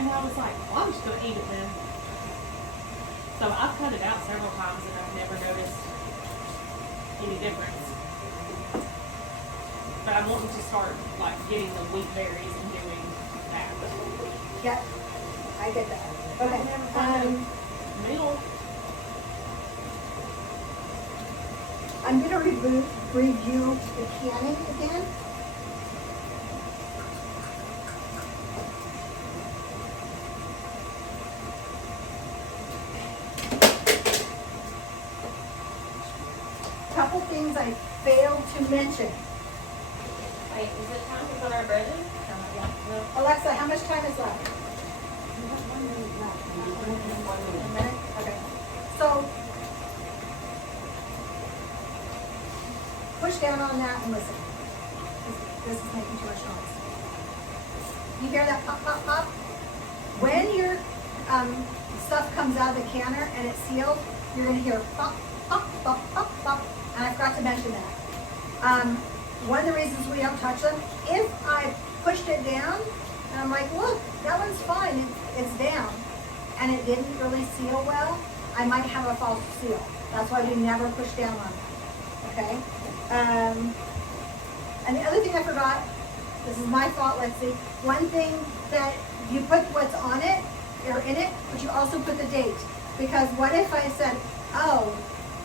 And I was like, well, I'm just gonna eat it then. So I've cut it out several times and I've never noticed any difference. But I'm wanting to start like getting the wheat berries and doing that. Yeah, I get that. Okay. Meal. I'm gonna review the canning again. Couple things I failed to mention. Wait, is it time to put our bread in? Alexa, how much time is left? 1 minute. A minute? Okay. So, push down on that and listen. This is making too much noise. You hear that pop, pop, pop? When your stuff comes out of the canner and it's sealed, you're gonna hear pop, pop, pop, pop, pop. And I forgot to mention that. One of the reasons we don't touch them, if I pushed it down, and I'm like, look, that one's fine, it's down, and it didn't really seal well, I might have a false seal. That's why we never push down on it, okay? And the other thing I forgot, this is my fault, let's see, one thing that you put what's on it, or in it, but you also put the date. Because what if I said, oh,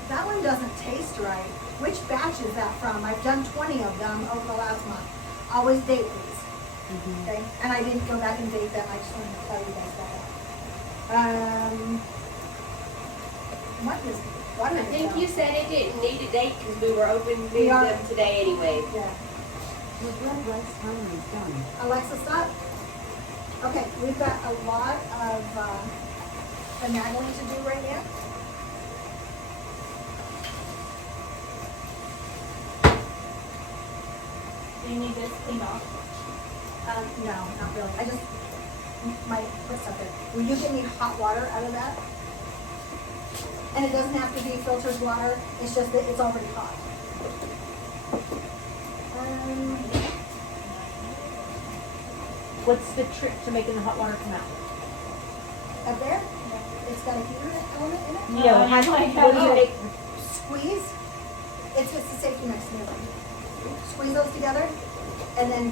that one doesn't taste right. Which batch is that from? I've done 20 of them over the last month. Always date these. Okay? And I didn't go back and date them. I just wanted to tell you guys that. What I think you said it didn't need a date because we were opening We are. them today anyway. Yeah. The red rice timer is done. Alexa, stop. Okay, we've got a lot of finagling to do right now. Do you need this cleaned off? No, not really. I just might put stuff in. Will you get me hot water out of that? And it doesn't have to be filtered water. It's just that it's already hot. What's the trick to making the hot water come out? Up there, it's got a heater element in it. Yeah, how do like what do you that. make? Squeeze. It's just a safety mechanism. Squeeze those together, and then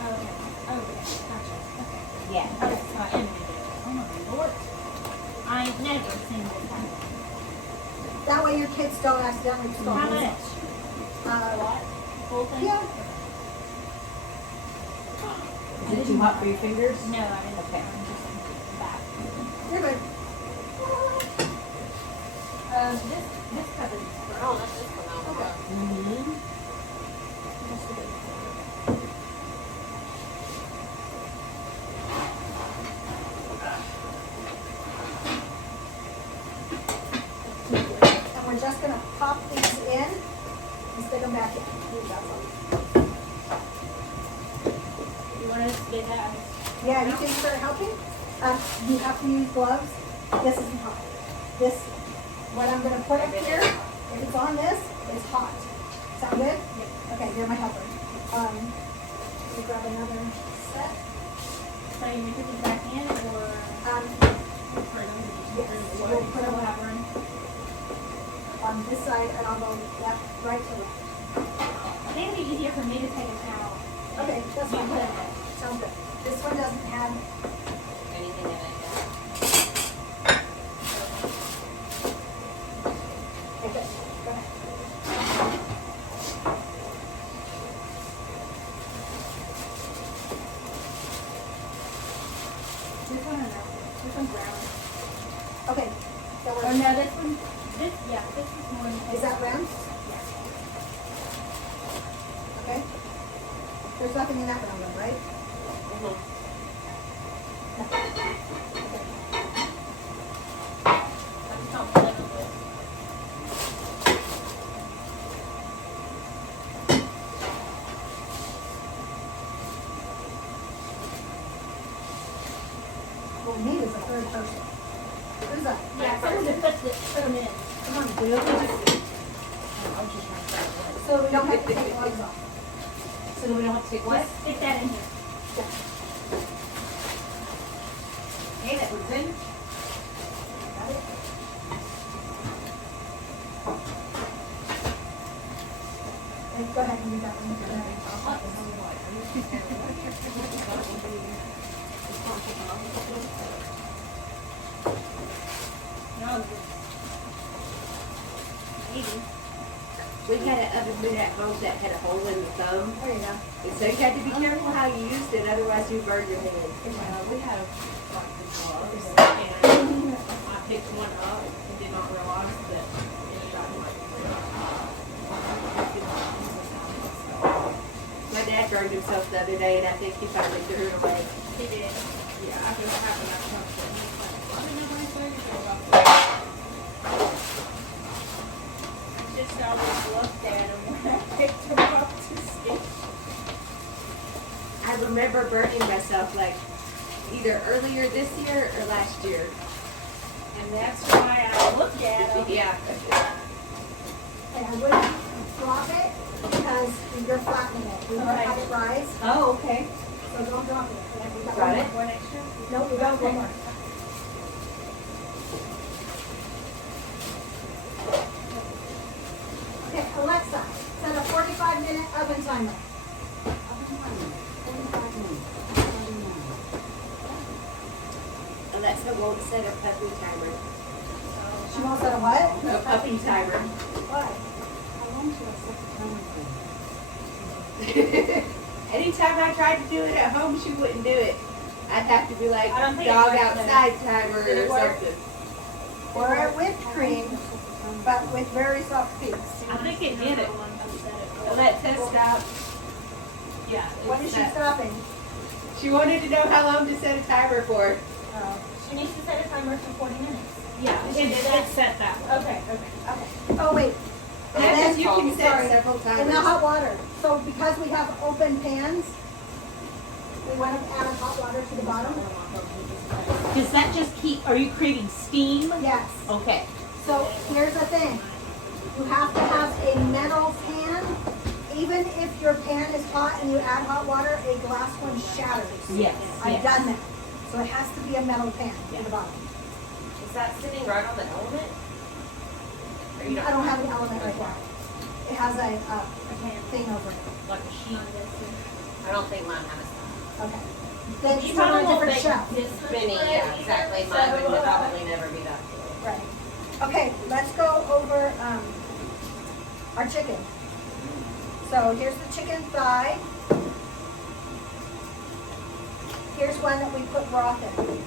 Okay. Gotcha. Okay. Yeah. Okay, so I am gonna do it. Oh my lord. I ain't never seen this happen. that way your kids don't accidentally spill. How this. much? A lot? Full thing? Yeah. Is it too hot for your fingers? No, I didn't. Okay. I'm just back. You're good. This cup is. Oh, that's just come out. Okay. Mm-hmm. And we're just gonna pop these in and stick them back in. Here you go. You want us to get that? Yeah, you can start helping. You have to use gloves. This isn't hot. This, what I'm gonna put up here, if it's on this, is hot. Sound good? Okay, you're my helper. So grab another set. So you make it back in or? Yes, we'll put them on this side and I'll go left, right to left. I think it'd be easier for me to take a towel. Okay, that's fine. Sounds good. This one doesn't have, Anything in it? okay, go ahead. This one or no? This one's brown. Okay, so Oh we're, no, this one, this is more. is that round? Yeah. Okay. There's nothing in that round one, right? Mm-hmm. I just don't play with it. Well, me is a third person. Who's that? Yeah, someone to put them in. Come on, do it. So we don't have to take gloves off. So we don't have to take what? Stick that in here. Yeah. No. Maybe. We had an oven mitt at home that had a hole in the thumb, There you go. and so you had to be careful how you used it, otherwise you burn your hand. We have like these gloves, and I picked one up and did not realize that it got like. My dad burned himself the other day, and I think he finally threw it away. He did. Yeah, I just happened that something. Why didn't nobody say anything about that? Just always looked at him when I picked him up to see. I remember burning myself like either earlier this year or last year. And that's why I looked at him. Yeah. And I wouldn't drop it because you're flattening it. We want to have it rise, Oh, okay. so don't drop it. Yeah, we Got one it. more. One extra? No, we got one more. Okay, Alexa, set a 45-minute oven timer. Alexa won't set a puppy timer. She won't set a what? A puppy timer. Why? Anytime I tried to do it at home, she wouldn't do it. I'd have to be like I don't think it dog works outside timer Did or it work? something. Or a whipped cream, but with very soft peaks. I think it did it. Alexa, stop. Yeah. What is she stopping? She wanted to know how long to set a timer for. She needs to set a timer for 40 minutes. Yeah, She did that? it's set that way. Okay, okay. Okay. Oh, wait. And Yeah, then, because you can set sorry, several in timers. the hot water. So because we have open pans, we want to add hot water to the bottom. Does that just keep, are you creating steam? Yes. Okay. So here's the thing. You have to have a metal pan. Even if your pan is hot and you add hot water, a glass one shatters. Yes. I've done that. So it has to be a metal pan Yeah. to the bottom. Is that sitting right on the element? Or you I don't have an element right now. It has a thing over it. Like a sheet. I don't think mine has that. Okay. Then You it's on a probably different shelf. Spinning, yeah, exactly. Mine would probably never be that. Right. Okay, let's go over our chicken. So here's the chicken thigh. Here's one that we put broth in.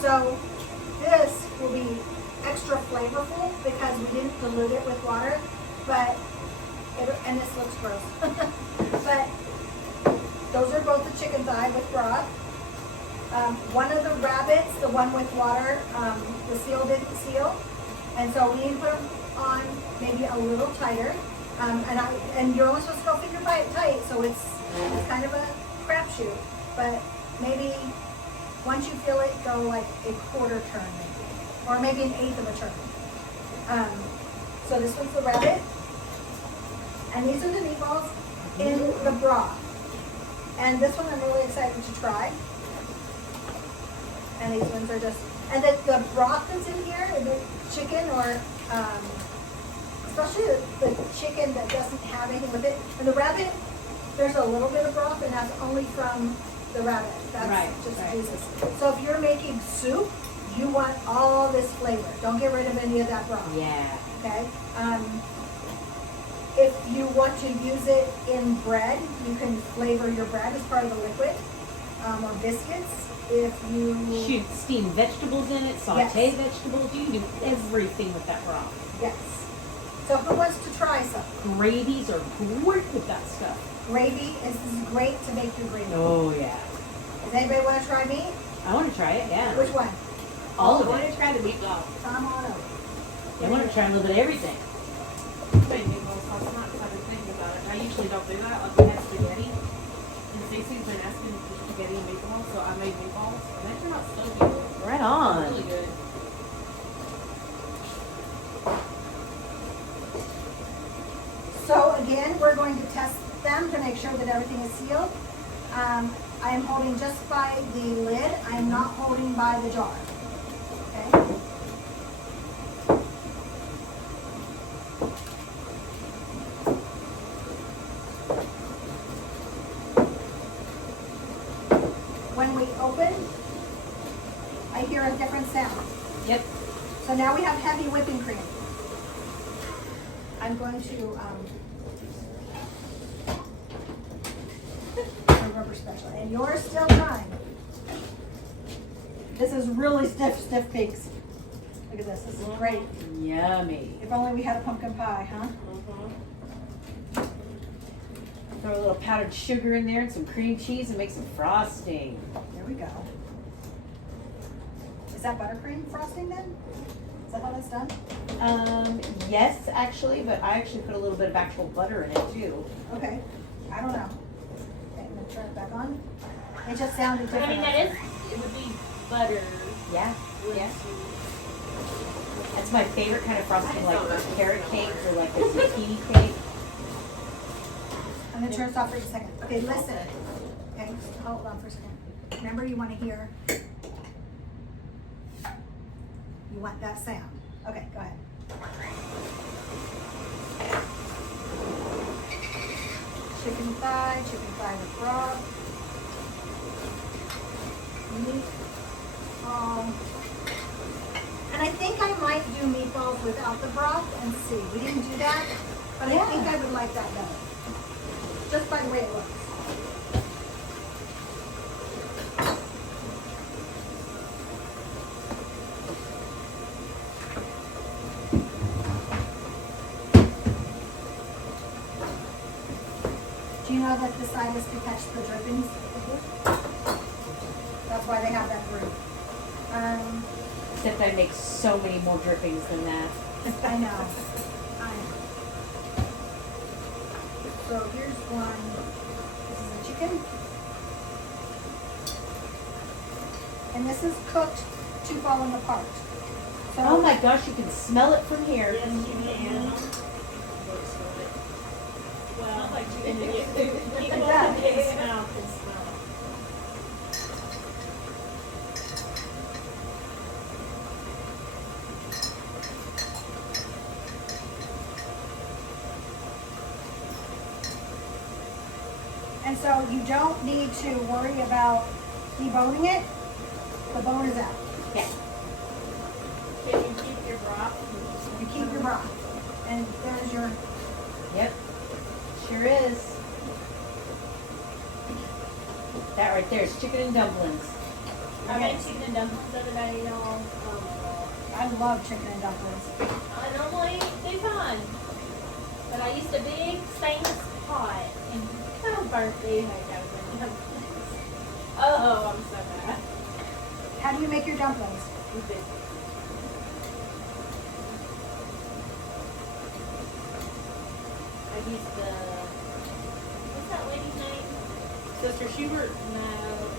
So this will be extra flavorful because we didn't dilute it with water, but and this looks gross. But those are both the chicken thigh with broth. One of the rabbits, the one with water, the seal didn't seal, and so we need to put them on maybe a little tighter. And you're only supposed to go finger tight, so it's kind of a crapshoot. But maybe once you feel it, go like a quarter turn, maybe, or maybe an eighth of a turn. So this one's the rabbit, and these are the meatballs in the broth. And this one I'm really excited to try. And these ones are just, and the broth that's in here, the chicken or, especially the chicken that doesn't have anything with it. And the rabbit, there's a little bit of broth and that's only from the rabbit. That's Right, just right. Jesus. So if you're making soup, you want all this flavor. Don't get rid of any of that broth. Yeah. Okay? If you want to use it in bread, you can flavor your bread as part of the liquid, or biscuits. If you Shoot steamed vegetables in it, saute vegetables. You can do everything with that broth. yes. So who wants to try some? Gravies are great with that stuff. Gravy is great to make your gravy. Oh yeah. Does anybody want to try meat? I want to try it. Yeah. Which one? All I of want it. to try the meatball. Come on over. I want to try a little bit of everything. Made meatballs last night because I've been thinking about it. I usually don't do that. Like we had spaghetti, and Stacey's been asking for spaghetti and meatballs, so I made meatballs. And they turn out so good. Right on. Really good. So again, we're going to test them to make sure that everything is sealed. I am holding just by the lid. I am not holding by the jar. Okay? when we open, I hear a different sound. Yep. So now we have heavy whipping cream. I'm going to, a rubber special, and you're still drying. This is really stiff peaks. Look at this, this is great. Yummy. If only we had a pumpkin pie, huh? Throw a little powdered sugar in there and some cream cheese and make some frosting. There we go. Is that buttercream frosting then? Is that how that's done? Yes, actually, but I actually put a little bit of actual butter in it too. Okay, I don't know. Okay, I'm gonna turn it back on. It just sounded But I different. mean, that is, it would be butter. Yeah, with yeah. some- That's my favorite kind of frosting, like carrot cake or like a zucchini cake. I'm gonna turn this off for a second. Okay, listen. Okay, hold on for a second. Remember, you wanna hear. You want that sound. Okay, go ahead. Chicken thigh with broth. Meatball. And I think I might do meatballs without the broth and see. We didn't do that, but I think I would like that better. Just by the way it looks. Do you know that the side is to catch the drippings? That's why they have that group. Except I make so many more drippings than that. I know. So here's one. This is a chicken. And this is cooked to falling apart. So Oh my gosh, you can smell it from here. Yes, you can. Well, like you can get, people does. in his mouth and smell it. And so you don't need to worry about deboning it. The bone is out. Yeah. Can you keep your broth? You keep your broth. And there's your, Yep. Sure is. That right there is chicken and dumplings. I made chicken and dumplings the other day, y'all. I love chicken and dumplings. I normally do fun, but I used a big stainless pot and kind of burnt the heck out of the dumplings. Oh, I'm so bad. How do you make your dumplings? With this. I used the, what's that lady's name? Sister Schubert.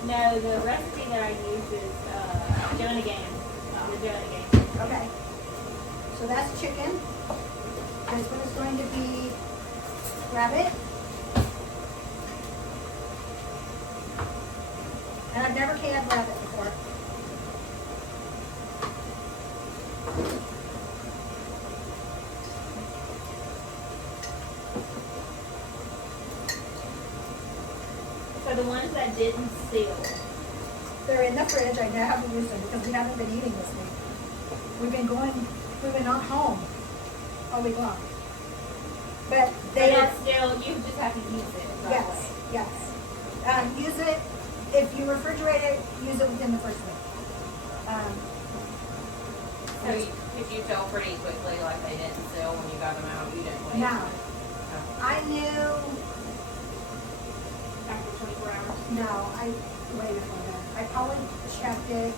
No, the recipe that I use is Jonah Game. The Jonah Game. Okay. So that's chicken. This one is going to be rabbit. And I've never canned rabbit before. So the ones that didn't seal, They're in the fridge. I haven't used them because we haven't been eating this week. We've been not home all week long. But they are, but it's still, you just have to use it. right yes, away. yes. Use it, if you refrigerate it, use it within the first week. So could you tell pretty quickly, like they didn't sell when you got them out, you didn't wait? No. I knew, After 24 hours. no, I, way before that. I probably checked it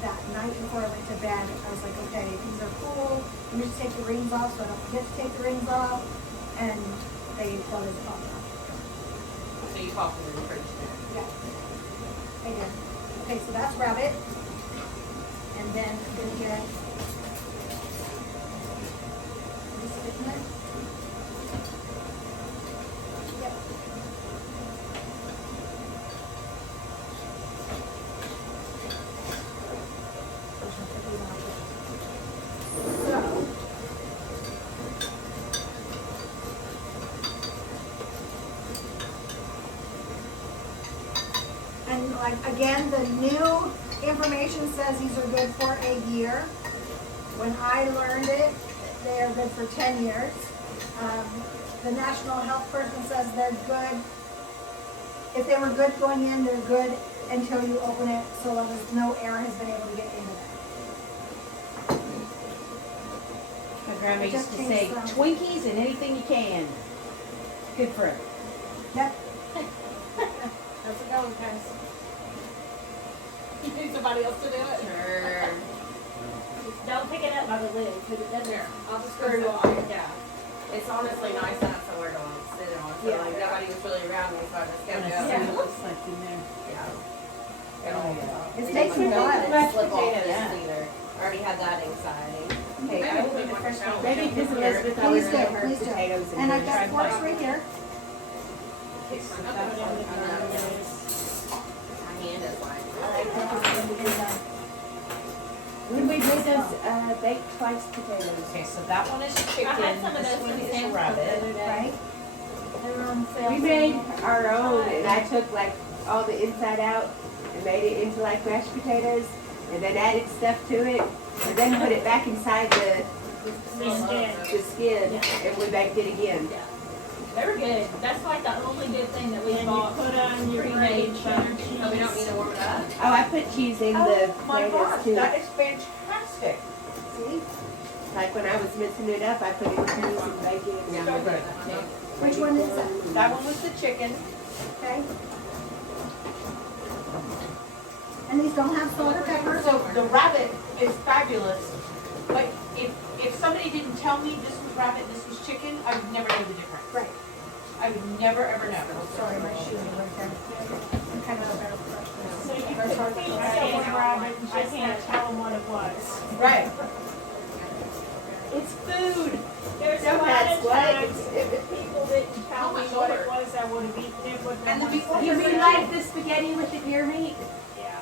that night before I went to bed. I was like, okay, these are cool. Let me just take the rings off so I don't forget to take the rings off. And they floated the bottom off. So you popped them in the fridge then? Yeah. I did. Okay, so that's rabbit. And then I'm gonna get this in there. Yep. So. And like, again, the new information says these are good for a year. When I learned it, they are good for 10 years. The national health person says they're good. If they were good going in, they're good until you open it, so long as no air has been able to get into them. My grandma It used just to say, tastes some. Twinkies and anything you can. Good for it. Yep. How's it going, Cass? You need somebody else to do it? Sure. Just don't pick it up by the lid, because it doesn't. Here, I'll just Screw screw off. on. Yeah. It's honestly nice to have somewhere to sit on. So Yeah. like nobody was really around me, so I just kept When I going. see Yeah. it looks like in there. Yeah. Oh, yeah. It takes a Don't while. let it slip off Potatoes. this either. I already had that anxiety. Okay, I will put the fresh one. Maybe because Elizabeth Please always do, got her please do. potatoes And I've and got forks right here. My hand is like. When we did those baked sliced potatoes. Okay, so that one is I chicken, had some of this those one from is Sam's Club the rabbit. other day. Right? They were on sale. We made our own and I took like all the inside out and made it into like mashed potatoes and then added stuff to it and then put it back inside the skin and we baked it again. Yeah. They were good. That's like the only good thing that we And you bought. put on your pre-made great cheddar cheese. Oh, we don't need to warm it up. Oh, I put cheese in the My potatoes gosh, too. that is fantastic. See? Like when I was mixing it up, I put in cheese and bacon. Yeah, So we good. did that too. Which one is it? That one was the chicken. Okay? And these don't have salt or pepper? So the rabbit is fabulous, but if somebody didn't tell me this was rabbit, this was chicken, I would never know the difference. Right. I would never ever know. Sorry, my shoe is right there. I'm kind of a better So you professional. could feed someone rabbit and just not tell them what it was. Right. It's food. There's a No, lot that's of what- times if people didn't tell me what it was, I would have eaten it with And the them. before- You mean like the spaghetti with the deer meat? Yeah.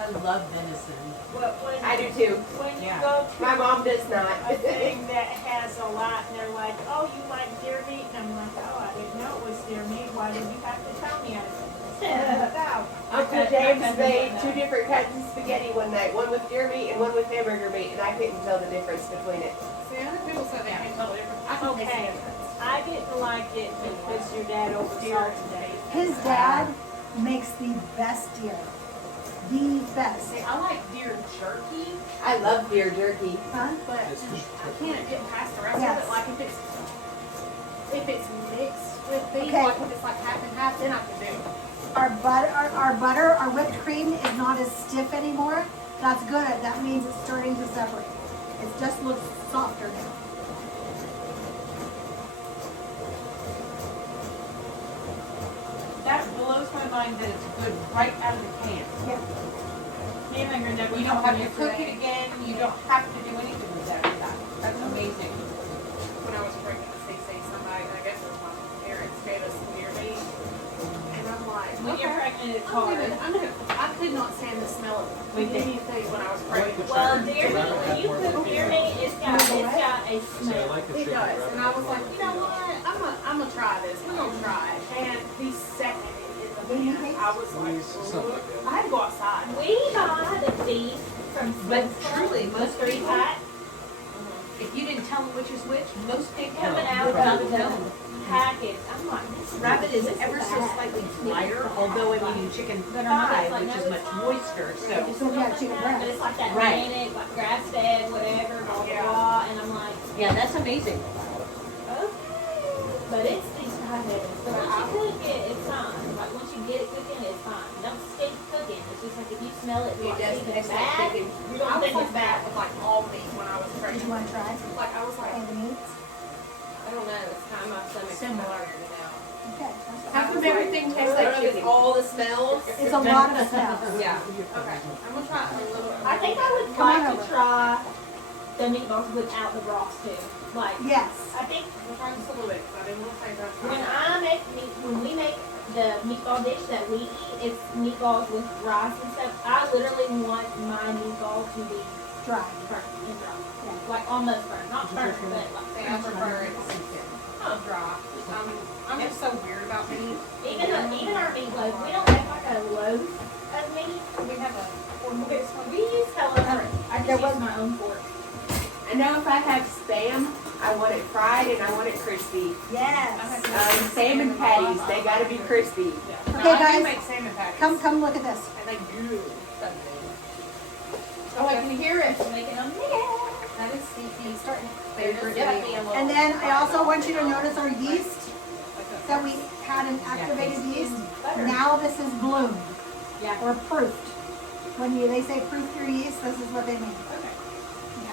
I love venison. But when, I do too. when you Yeah. go to My mom does not. a thing that has a lot and they're like, oh, you like deer meat? And I'm like, oh, I didn't know it was deer meat. Why did you have to tell me? I said, "No." Uncle James made two different kinds of spaghetti one night, one with deer meat and one with hamburger meat, and I couldn't tell the difference between it. See, other people said they can tell the difference. I can taste the Okay. difference. I didn't like it because your dad oversalted it. His dad makes the best deer. The best. See, I like deer jerky, I love deer jerky. Huh? but I can't get past the rest Yes. of it. Like if it's mixed with beef, Okay. like if it's like half and half, then I can do it. Our butter, our whipped cream is not as stiff anymore. That's good. That means it's starting to separate. It just looks softer now. That blows my mind that it's good right out of the can. Yep. Me and my granddad were You don't have talking to cook it yesterday. again, you don't have to do anything with that. That's amazing. When I was pregnant with CC, somebody, I guess it was my parents, gave us some deer meat. And I'm like, When you're pregnant, it's I'm hard. I could not stand the smell of anything when I was pregnant. Well, deer meat, when you cook deer meat, it's got a smell. It does, and I was like, you know what, I'm gonna try this, we're gonna try it. And the second it hit the pan, I was like, I had to go outside. We got a beef from But Smith's truly, most three people, pack if you didn't tell them which is which, most people coming out don't of know. the package. I'm like, this is Rabbit is this ever so bad. slightly This is lighter, bad. although I mean in chicken But her thigh, mother's like, which no, is it's much not. moister, It's so. So we have not chicken that, breast. But it's like that Right. organic, like grass fed, whatever, blah, blah, Yeah. blah. And I'm like, Yeah, that's amazing. okay. But it's these hot-headed. So once you cook it, it's fine. Like once you get it cooking, it's fine. Don't stay cooking. It's just like if you smell it, It like, does think taste it's like bad, chicken. you I don't was think like it's that bad. with like all meat when I was Did you pregnant. want to try? Like I was like, And the meats? I don't know, it's kind of my stomach's Similar. hurting now. Okay. that's How fine. come everything tastes like chicken? All the smells? It's a lot of smells. Yeah, okay, I'm gonna try a little. I think I would Come on like over. to try the meatballs without the broth too. Like, Yes. I think We'll try just a little bit, 'cause I didn't want to say that. when we make the meatball dish that we eat, it's meatballs with rice and stuff. I literally want my meatball to be Dry. burnt and dry. Like almost burnt, not burnt, but like. Yeah, I prefer it. Not dry. I'm just so weird about meat. Even our meatloaf, we don't make like a loaf We use Helen. I There just was- use my own fork. I know if I have Spam, I want it fried and I want it crispy. Yes. Salmon patties, they gotta be crispy. Okay, I do guys, make salmon patties. come look at this. And they good. Oh, I can hear it. Make it on That is Stevie's favorite Yeah. meal. And then I also want you to notice our yeast, that we had an activated yeast. Now this is bloomed. Yeah. Or proofed. When they say proof your yeast, this is what they mean. Okay. Yeah.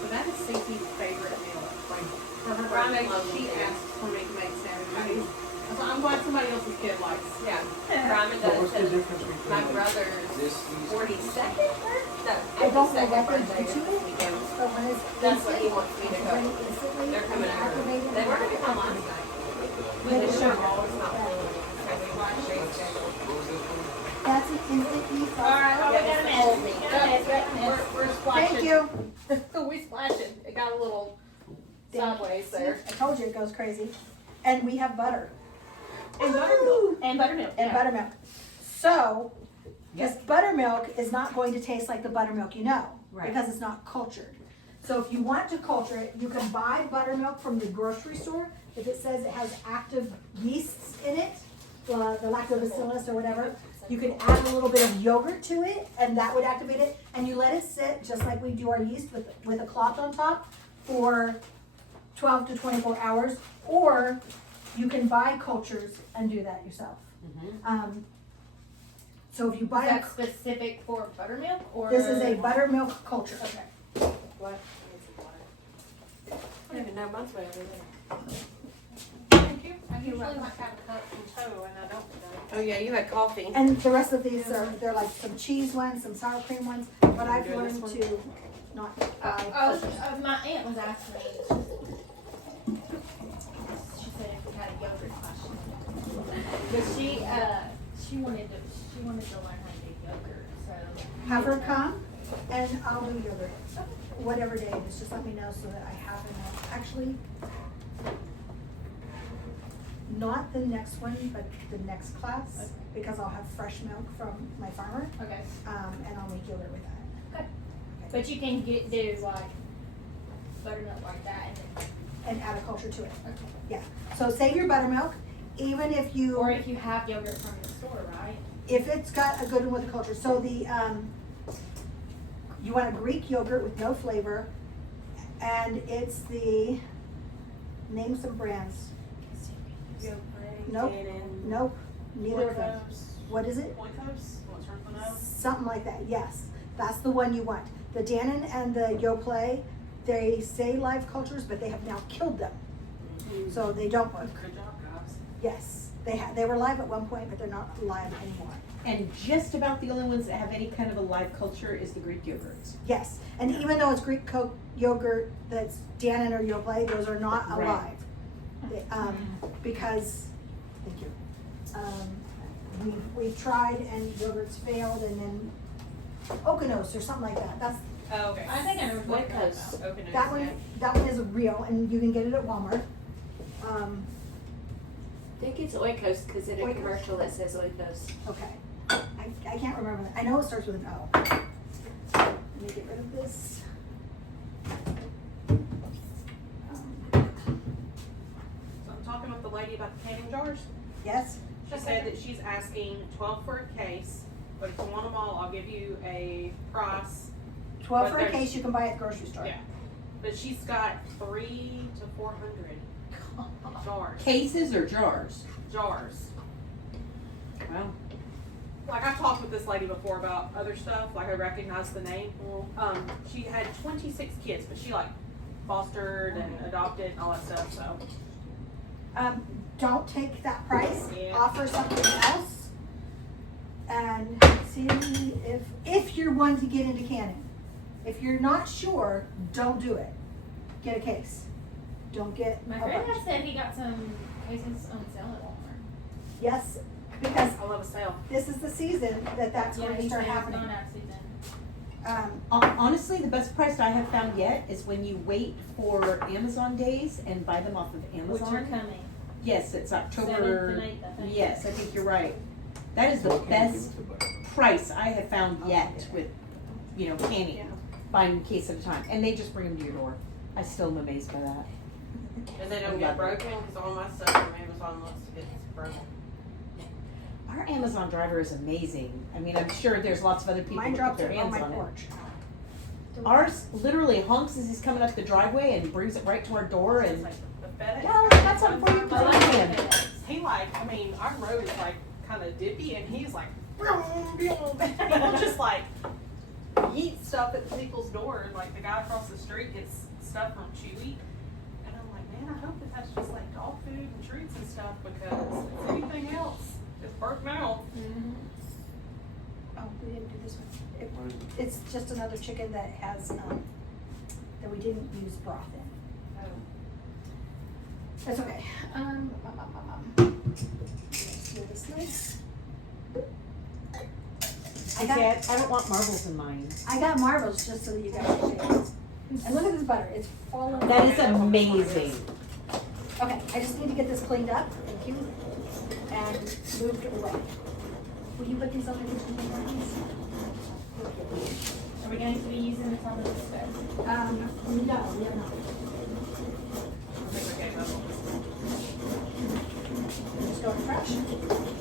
So that is Stevie's favorite meal. Like, for her Ramen birthday, loves she it. asked for me to make salmon patties. So I'm glad somebody else's kid likes. Yeah. Ramen So what's the difference between My like brother's this yeast? 42nd birthday. I don't know 52nd what they birthday do to it, weekend. but when it's That's what he instant, wants me to it's cook. ready instantly, They're coming it's over. activated. They were gonna come last night. But the show always not full. Because we watch Shane's schedule. That's an instant yeast. Alright, oh, we got a mess. We got a mess, we got a mess. We're splashing. Thank you. We splashed it. It got a little sideways there. I told you it goes crazy. And we have butter. And buttermilk. And buttermilk. And yeah. buttermilk. So, this buttermilk is not going to taste like the buttermilk you know. Right. Because it's not cultured. So if you want to culture it, you can buy buttermilk from the grocery store. If it says it has active yeasts in it, the lactobacillus or whatever, you can add a little bit of yogurt to it and that would activate it. And you let it sit, just like we do our yeast with a cloth on top, for 12 to 24 hours. Or you can buy cultures and do that yourself. So if you Is buy that specific for buttermilk or? this is a buttermilk culture. Okay. What? I don't even know mine's way over there. Thank you. I usually like have a cup and toe and I don't today. Oh, yeah, you had coffee. And the rest of these are, they're like some cheese ones, some sour cream ones, but I've doing this learned to not buy Oh, cultures. my aunt was asking me. She said if we had a yogurt question. But she wanted to learn how to do yogurt, so. Have her come and I'll do yogurt, whatever day it is, just let me know so that I have enough. Actually, not the next one, but the next class, because I'll have fresh milk from my farmer, Okay. and I'll make yogurt with that. But you can do like buttermilk like that And add a culture to it. and then, Yeah, so save your buttermilk, even if you. or if you have yogurt from the store, right? If it's got a good one with the culture, so the, you want a Greek yogurt with no flavor, and it's the, name some brands. Nope, nope, neither of them. What is it? Something like that, yes, that's the one you want. The Dannon and the Yoplait, they say live cultures, but they have now killed them, so they don't work. Good job, guys. Yes, they were live at one point, but they're not live anymore. And just about the only ones that have any kind of a live culture is the Greek yogurts. Yes, and even though it's Greek yogurt that's Dannon or Yoplait, those are not Right. alive. They, because, thank you. We've tried and yogurt's failed, and then Okonos or something like that. That's, Oh, okay. I think I know what you're talking Oikos. about. Open it. that one is real, and you can get it at Walmart. I think it's Oikos, because in a Oikos. commercial it says Oikos. Okay, I can't remember that. I know it starts with an O. Let me get rid of this. So I'm talking with the lady about the canning jars. Yes, She said that she's asking 12 for a case, but if you want them all, I'll give you a price. 12 But for a there's- case you can buy at the grocery store. Yeah. But she's got 300 to 400 jars. Cases or jars? Jars. Wow. Like I've talked with this lady before about other stuff, like I recognize the name. She had 26 kids, but she like fostered and adopted and all that stuff, so. Don't take that price, Yeah. offer something else. And see if you're one to get into canning. If you're not sure, don't do it. Get a case. Don't get My a granddad bunch. said he got some cases on sale at Walmart. Yes, because I love a sale. this is the season that's Yeah, going to he start said it's happening. gone out of season. Honestly, the best price I have found yet is when you wait for Amazon days and buy them off of Which are Amazon. coming. Yes, it's 7th October. and 8th, I think. Yes, I think you're right. That is the best price I have found yet with, you know, canning, Yeah. buying a case at a time, and they just bring them to your door. I still am amazed by that. And then I it'll love get it. broken, cause all my stuff from Amazon looks to get broken. Our Amazon driver is amazing. I mean, I'm sure there's lots of other people Mine who put drops their it on hands my on it. porch. Ours literally honks as he's coming up the driveway and brings it right to our door It's and, like the FedEx. yeah, guy, that's something for you to one put on time, hand. He like, I mean, our road is like kinda dippy and he's like, people just like eat stuff at people's doors, like the guy across the street gets stuff from Chewy. And I'm like, man, I hope that that's just like dog food and treats and stuff because if anything else, it's broken out. Oh, we didn't do this one. It's just another chicken that has, that we didn't use broth in. That's okay. Let's do this next. I said, I don't want marbles in mine. I got marbles just so that you guys can see. And look at this butter, it's falling. That is amazing. Okay, I just need to get this cleaned up, thank you, and moved away. Will you put these on the kitchen please? Are we going to be using this on the stove? No, we are not. I think we gave up on this. Just going fresh.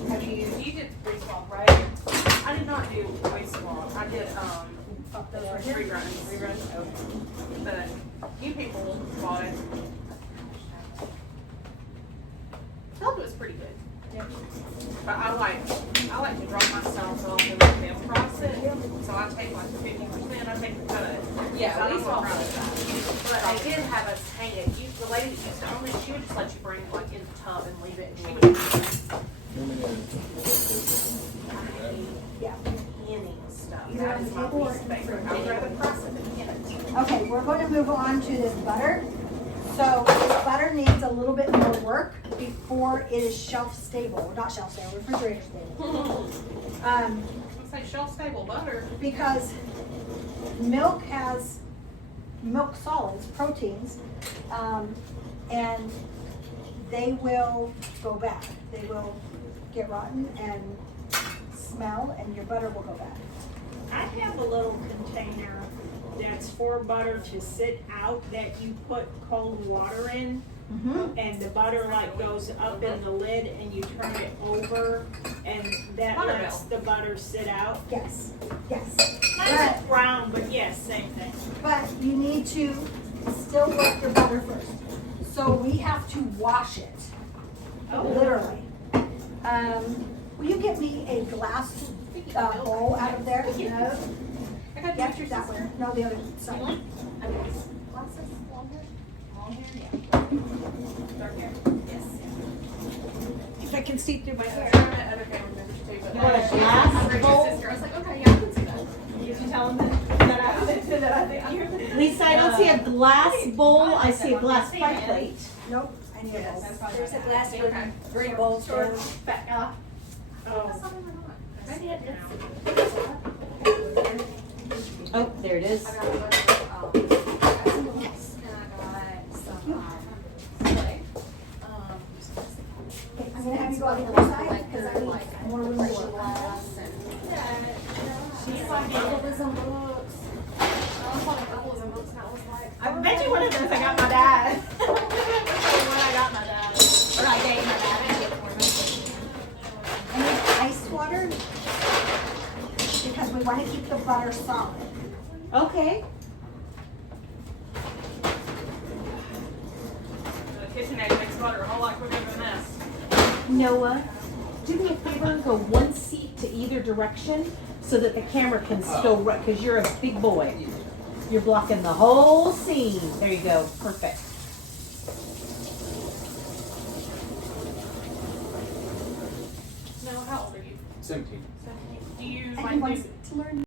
Have you, You did waste swap, right? I did not do waste swap. I did, those right here? reruns. Okay. But you people bought it. I thought it was pretty good. Yeah. But I like to drop my stuff off and let them process it. So I take like 50%, I take the cut. Yeah, So I we don't saw want that. to. But they did have us hang it. The lady that used to own it, she would just let you bring it like in the tub and leave it. And she would Yeah. canning stuff. Either That on is the my table or least in the favorite. fridge. I would rather process it than can it. Okay, we're going to move on to this butter. So this butter needs a little bit more work before it is shelf stable, not shelf stable, refrigerator stable. Let's say shelf stable butter. Because milk has milk solids, proteins, and they will go bad. They will get rotten and smell, and your butter will go bad. I have a little container that's for butter to sit out that you put cold water in, and the butter like goes up in the lid and you turn it over and that Buttermilk. lets the butter sit out. Yes, yes. Mine's brown, but yes, same thing. But you need to still work your butter first. So we have to wash it, literally. Will you get me a glass bowl out of there? No. I got Yep, pictures that one. No, the other side. Glasses, long hair? Long hair, yeah. Dark hair? Yes. If I can see through my I hair. was trying to other family members too, but. You want a like, glass my Rachel's bowl? sister, I was like, okay, yeah, I can see that. Did you tell them that I think you're Lisa, I don't see a glass bowl, I see a glass pie plate. Nope, I need a bowl. There's a glass Okay. Green bowl, Sure. so. back off. Oh, Maybe it is. Oh, there it is. I got a bunch of, and I got some, clay. I'm gonna have you go on the other side, Like, because I they're need like more room pressure for glass and. She's like herbalism books. I was like herbalism books, and I was like. I bet you one of those I got my dad. One I got my dad. Or I gave my dad. I didn't get it for me. I need ice water, because we wanna keep the butter solid. Okay. The KitchenAid makes butter a whole lot quicker than this. Noah, do me a favor and go one seat to either direction so that the camera can still run, because you're a big boy. You're blocking the whole scene. There you go. Perfect. No, how old are you? 17. 17. Do you And he like wants do to learn